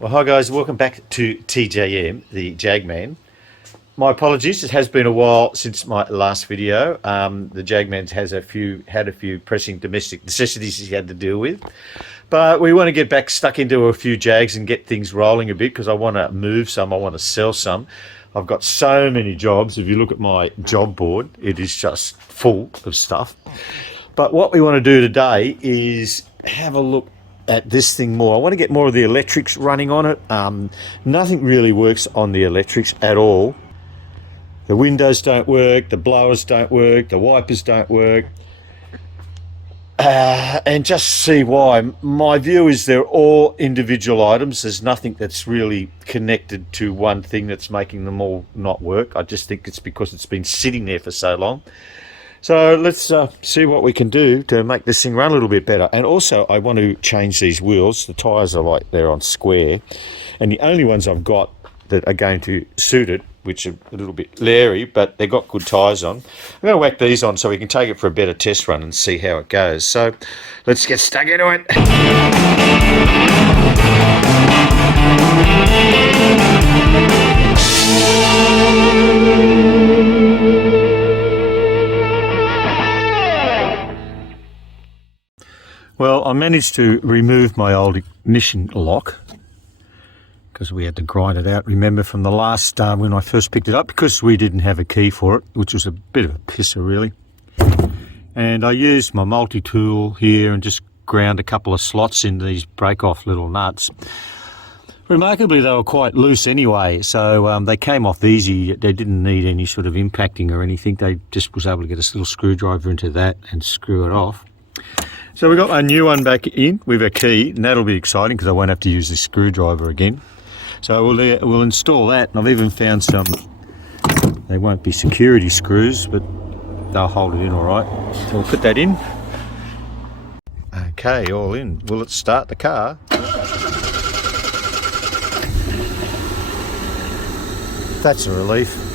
Well, hi guys, welcome back to TJM, the Jagman. My apologies, it has been a while since my last video. The Jagman has had a few pressing domestic necessities he had to deal with. But we want to get back stuck into a few Jags and get things rolling a bit because I want to move some, I want to sell some. I've got so many jobs. If you look at my job board, it is just full of stuff. But what we want to do today is have a look at this thing more. I want to get more of the electrics running on it. Nothing really works on the electrics at all. The windows don't work, the blowers don't work, the wipers don't work. And just see why. My view is they're all individual items. There's nothing that's really connected to one thing that's making them all not work. I just think it's because it's been sitting there for so long. So let's see what we can do to make this thing run a little bit better. And also I want to change these wheels. The tyres are like they're on square. And the only ones I've got that are going to suit it, which are a little bit leery, but they've got good tyres on. I'm going to whack these on so we can take it for a better test run and see how it goes. So let's get stuck into it. Well, I managed to remove my old ignition lock because we had to grind it out, remember, from the last when I first picked it up, because we didn't have a key for it, which was a bit of a pisser really. And I used my multi-tool here and just ground a couple of slots in these break-off little nuts. Remarkably, they were quite loose anyway, so they came off easy. They didn't need any sort of impacting or anything. They just was able to get a little screwdriver into that and screw it off. So we got a new one back in with a key, and that'll be exciting because I won't have to use this screwdriver again. So we'll install that, and I've even found some, they won't be security screws, but they'll hold it in all right. So we'll put that in. Okay, all in. Will it start the car? That's a relief.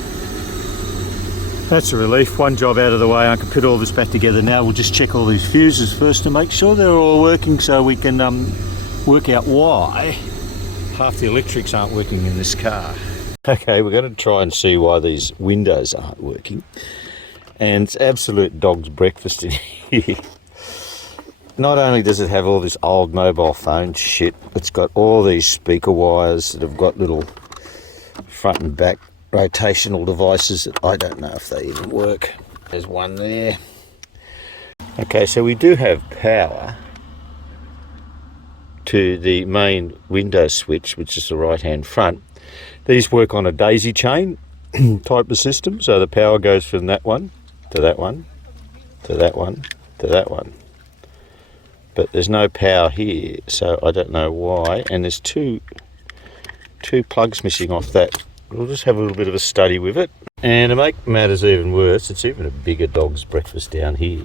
That's a relief. One job out of the way. I can put all this back together now. We'll just check all these fuses first to make sure they're all working so we can work out why half the electrics aren't working in this car. Okay, we're going to try and see why these windows aren't working. And it's absolute dog's breakfast in here. Not only does it have all this old mobile phone shit, it's got all these speaker wires that have got little front and back rotational devices that I don't know if they even work. There's one there. Okay, so we do have power to the main window switch, which is the right hand front. These work on a daisy chain type of system, so the power goes from that one to that one to that one to that one. But there's no power here, so I don't know why. And there's two plugs missing off that. We'll just have a little bit of a study with it. And to make matters even worse, it's even a bigger dog's breakfast down here.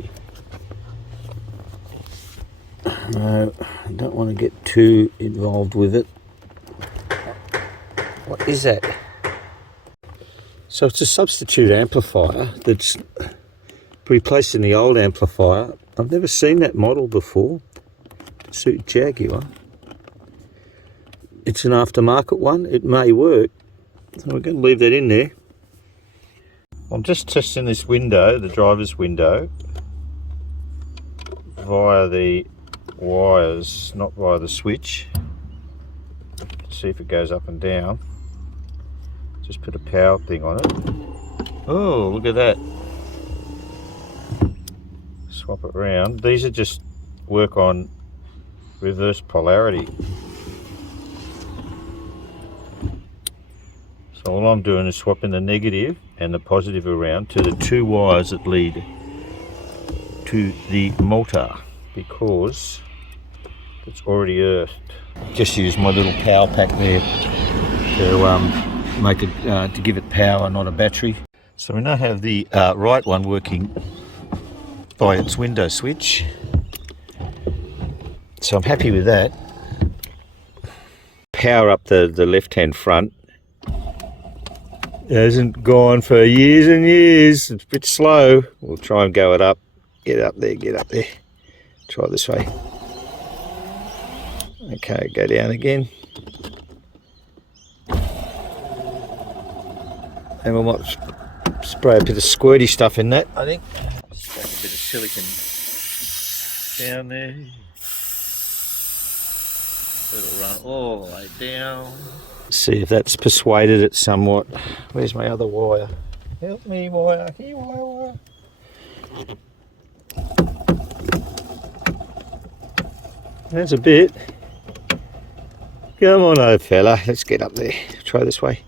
No, I don't want to get too involved with it. What is that? So it's a substitute amplifier that's replacing the old amplifier. I've never seen that model before. To suit Jaguar. It's an aftermarket one. It may work. So we're going to leave that in there. I'm just testing this window, the driver's window, via the wires, not via the switch. See if it goes up and down. Just put a power thing on it. Oh, look at that. Swap it around. These are just work on reverse polarity. So all I'm doing is swapping the negative and the positive around to the two wires that lead to the motor, because it's already earthed. Just use my little power pack there to make it to give it power, not a battery. So we now have the right one working by its window switch. So I'm happy with that. Power up the left-hand front. It hasn't gone for years and years. It's a bit slow. We'll try and go it up. Get up there, get up there. Try this way. Okay, go down again. And we might spray a bit of squirty stuff in that, I think. Just a bit of silicone down there. It'll run all the way down. See if that's persuaded it somewhat. Where's my other wire? Help me, wire. Can you wire? That's a bit. Come on, old fella. Let's get up there. Try this way.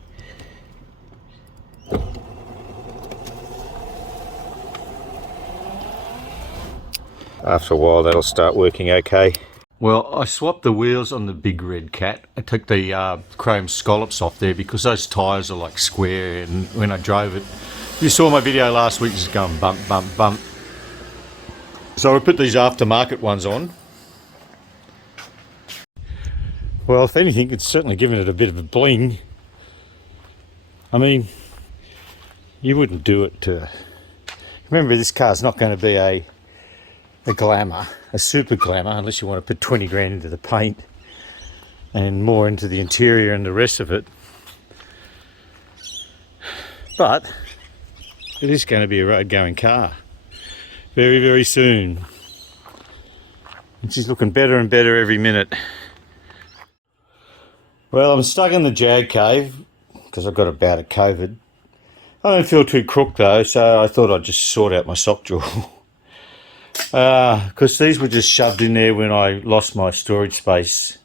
After a while, that'll start working okay. Well, I swapped the wheels on the big red cat. I took the chrome scallops off there because those tyres are like square, and when I drove it, you saw my video last week, just going bump, bump, bump. So I put these aftermarket ones on. Well, if anything, it's certainly given it a bit of a bling. I mean, you wouldn't do it to... Remember, this car's not going to be a glamour, a super glamour, unless you want to put 20 grand into the paint and more into the interior and the rest of it. But it is going to be a road going car very, very soon. And she's looking better and better every minute. Well, I'm stuck in the Jag cave because I've got a bout of COVID. I don't feel too crook though, so I thought I'd just sort out my sock drawer. Because these were just shoved in there when I lost my storage space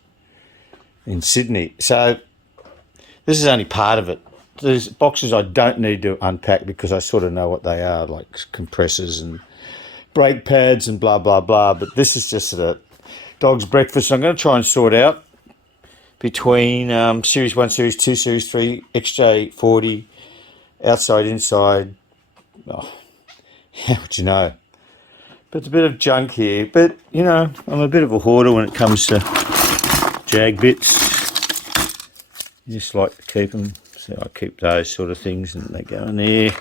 in Sydney. So this is only part of it. There's boxes I don't need to unpack because I sort of know what they are, like compressors and brake pads and blah, blah, blah. But this is just a dog's breakfast. I'm going to try and sort out between Series 1, Series 2, Series 3, XJ40, outside, inside. Oh, how would you know? But it's a bit of junk here. But, you know, I'm a bit of a hoarder when it comes to Jag bits. I just like to keep them. So I keep those sort of things and they go in there.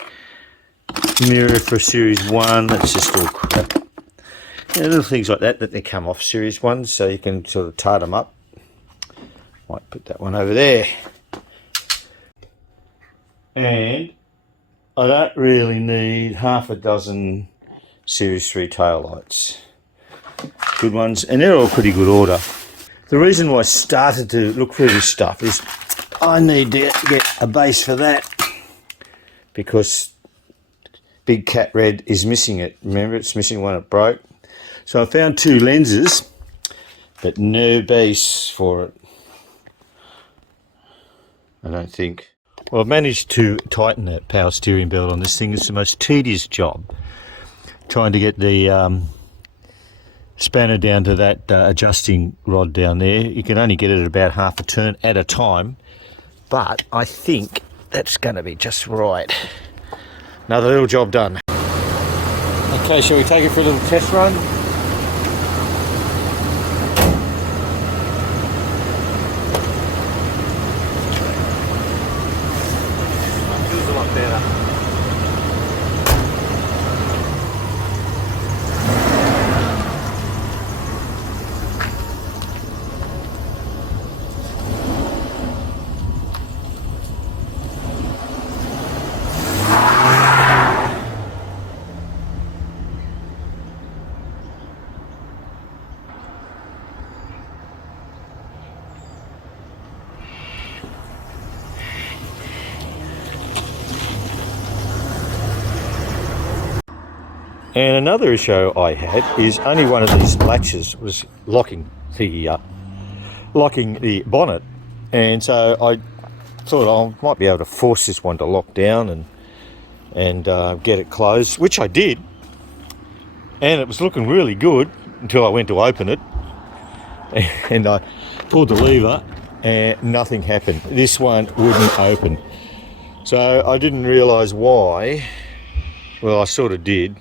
Mirror for Series 1, that's just all crap. Yeah, little things like that they come off Series 1, so you can sort of tart them up. Might put that one over there. And I don't really need half a dozen Series 3 taillights. Good ones, and they're all pretty good order. The reason why I started to look through this stuff is I need to get a base for that because Big Cat Red is missing it. Remember, it's missing one, it broke. So I found two lenses, but no base for it, I don't think. Well, I've managed to tighten that power steering belt on this thing. It's the most tedious job, trying to get the spanner down to that adjusting rod down there. You can only get it at about half a turn at a time, but I think that's going to be just right. Another little job done. Okay, shall we take it for a little test run? Feels a lot better. And another issue I had is only one of these latches was locking the bonnet, and so I thought I might be able to force this one to lock down and get it closed, which I did, and it was looking really good until I went to open it, and I pulled the lever and nothing happened. This one wouldn't open, so I didn't realise why. Well, I sort of did.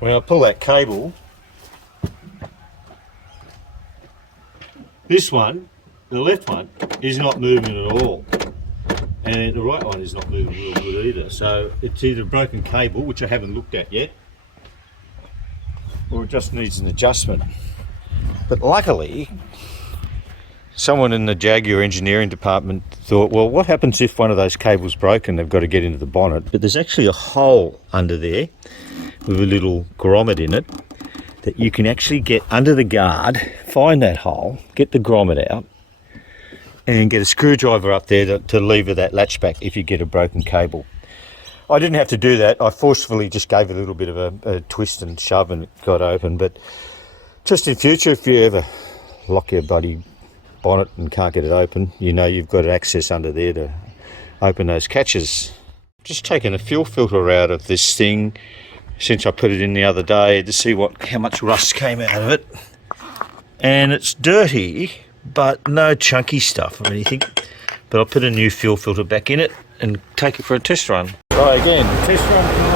When I pull that cable, this one, the left one, is not moving at all, and the right one is not moving real good either. So it's either a broken cable, which I haven't looked at yet, or it just needs an adjustment. But luckily, Someone in the Jaguar engineering department thought, well, what happens if one of those cables broken? They've got to get into the bonnet. But there's actually a hole under there with a little grommet in it that you can actually get under the guard, find that hole, get the grommet out, and get a screwdriver up there to lever that latch back if you get a broken cable. I didn't have to do that. I forcefully just gave it a little bit of a twist and shove and it got open. But just in future, if you ever lock your bloody bonnet and can't get it open, you know you've got access under there to open those catches. Just taking a fuel filter out of this thing since I put it in the other day to see how much rust came out of it. And it's dirty, but no chunky stuff or anything. But I'll put a new fuel filter back in it and take it for a test run. Try again, test run.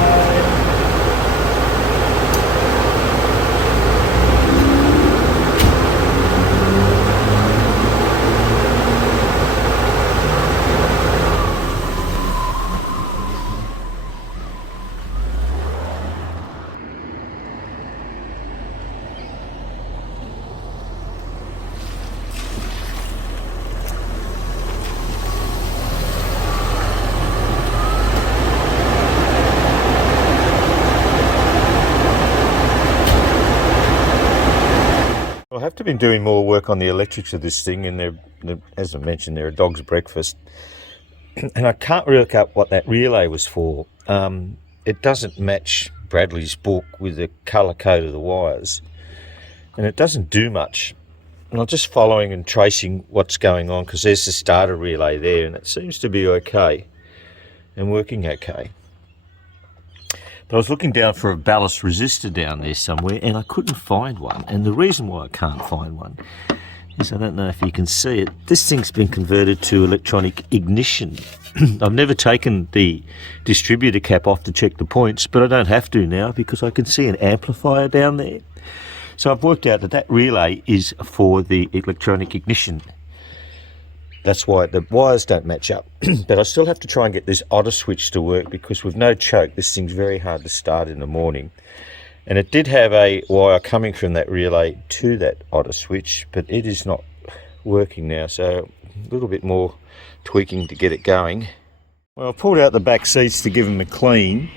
I have to be doing more work on the electrics of this thing, and as I mentioned, they're a dog's breakfast. And I can't work out what that relay was for. It doesn't match Bradley's book with the colour code of the wires, and it doesn't do much. And I'm just following and tracing what's going on, because there's the starter relay there, and it seems to be okay and working okay. But I was looking down for a ballast resistor down there somewhere, and I couldn't find one. And the reason why I can't find one is, I don't know if you can see it, this thing's been converted to electronic ignition. I've never taken the distributor cap off to check the points, but I don't have to now because I can see an amplifier down there. So I've worked out that that relay is for the electronic ignition. That's why the wires don't match up. But I still have to try and get this auto switch to work, because with no choke, this thing's very hard to start in the morning. And it did have a wire coming from that relay to that auto switch, but it is not working now. So a little bit more tweaking to get it going. Well, I pulled out the back seats to give them a clean.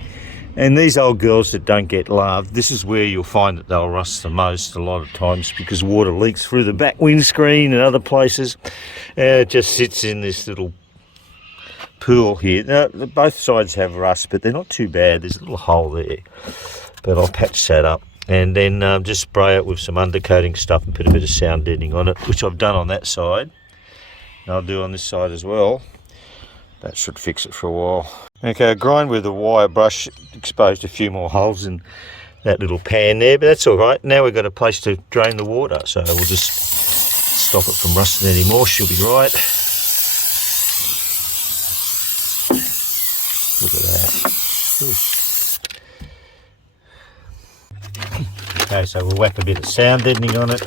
And these old girls that don't get loved, this is where you'll find that they'll rust the most a lot of times, because water leaks through the back windscreen and other places. And it just sits in this little pool here. Now, both sides have rust, but they're not too bad. There's a little hole there, but I'll patch that up. And then just spray it with some undercoating stuff and put a bit of sound deadening on it, which I've done on that side. And I'll do on this side as well. That should fix it for a while. Okay, I grind with a wire brush, exposed a few more holes in that little pan there, but that's all right. Now we've got a place to drain the water, so we'll just stop it from rusting anymore. She'll be right. Look at that. Okay, so we'll whack a bit of sound deadening on it.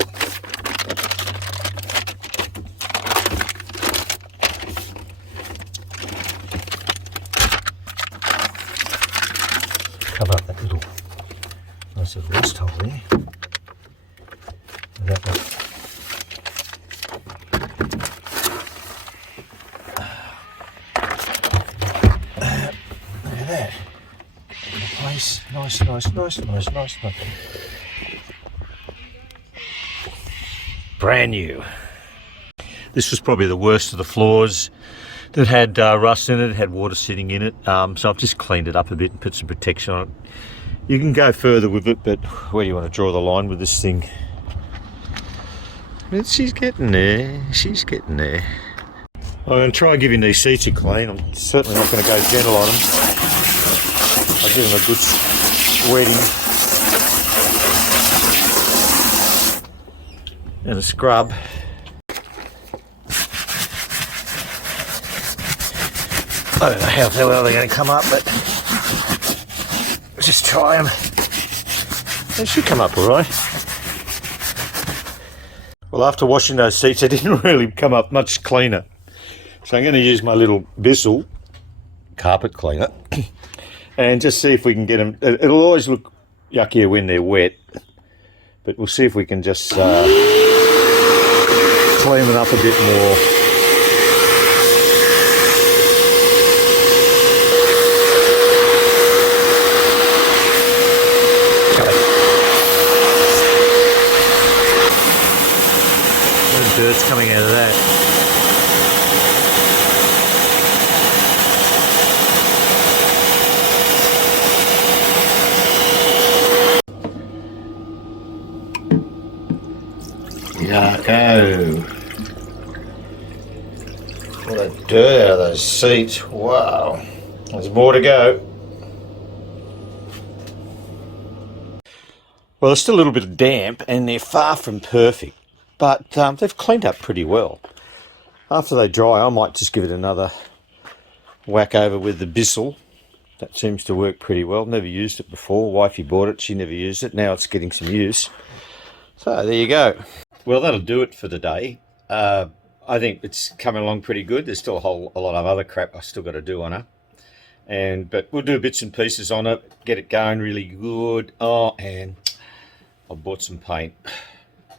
Cover up that little nice little rust hole there. That one. Look at that. Nice, nice. Brand new. This was probably the worst of the floors that had rust in it, had water sitting in it, so I've just cleaned it up a bit and put some protection on it. You can go further with it, but where do you want to draw the line with this thing? But she's getting there, I'm going to try giving these seats a clean. I'm certainly not going to go gentle on them. I'll give them a good wetting and a scrub. I don't know how well they're going to come up, but just try them. They should come up all right. Well, after washing those seats, they didn't really come up much cleaner. So I'm going to use my little Bissell carpet cleaner and just see if we can get them. It'll always look yuckier when they're wet, but we'll see if we can just clean clean it up a bit more. The dirt's coming out of that. Yucko. What a dirt out of those seats. Wow. There's more to go. Well, there's still a little bit of damp and they're far from perfect, but they've cleaned up pretty well. After they dry, I might just give it another whack over with the Bissell. That seems to work pretty well. Never used it before. Wifey bought it, she never used it. Now it's getting some use. So there you go. Well, that'll do it for the day. I think it's coming along pretty good. There's still a lot of other crap I still got to do on her. But we'll do bits and pieces on it, get it going really good. Oh, and I bought some paint. I'm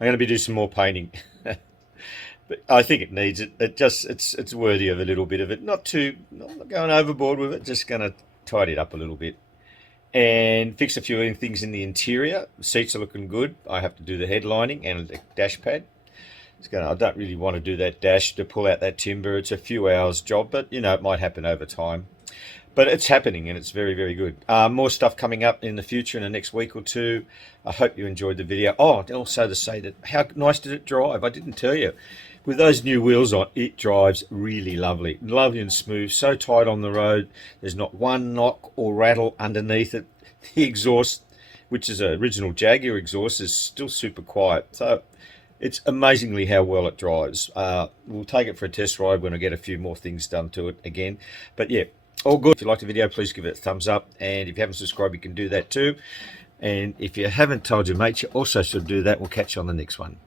going to be doing some more painting. But I think it needs it. It's worthy of a little bit of it. Not going overboard with it, just going to tidy it up a little bit. And fix a few things in the interior. The seats are looking good. I have to do the headlining and the dash pad. I don't really want to do that dash to pull out that timber. It's a few hours job, but you know, it might happen over time. But it's happening and it's very, very good. More stuff coming up in the future in the next week or two. I hope you enjoyed the video. Oh, also to say that how nice did it drive? I didn't tell you. With those new wheels on, it drives really lovely. Lovely and smooth, so tight on the road. There's not one knock or rattle underneath it. The exhaust, which is an original Jaguar exhaust, is still super quiet. So it's amazingly how well it drives. We'll take it for a test ride when I get a few more things done to it again. But yeah, all good. If you liked the video, please give it a thumbs up. And if you haven't subscribed, you can do that too. And if you haven't told your mates, you also should do that. We'll catch you on the next one.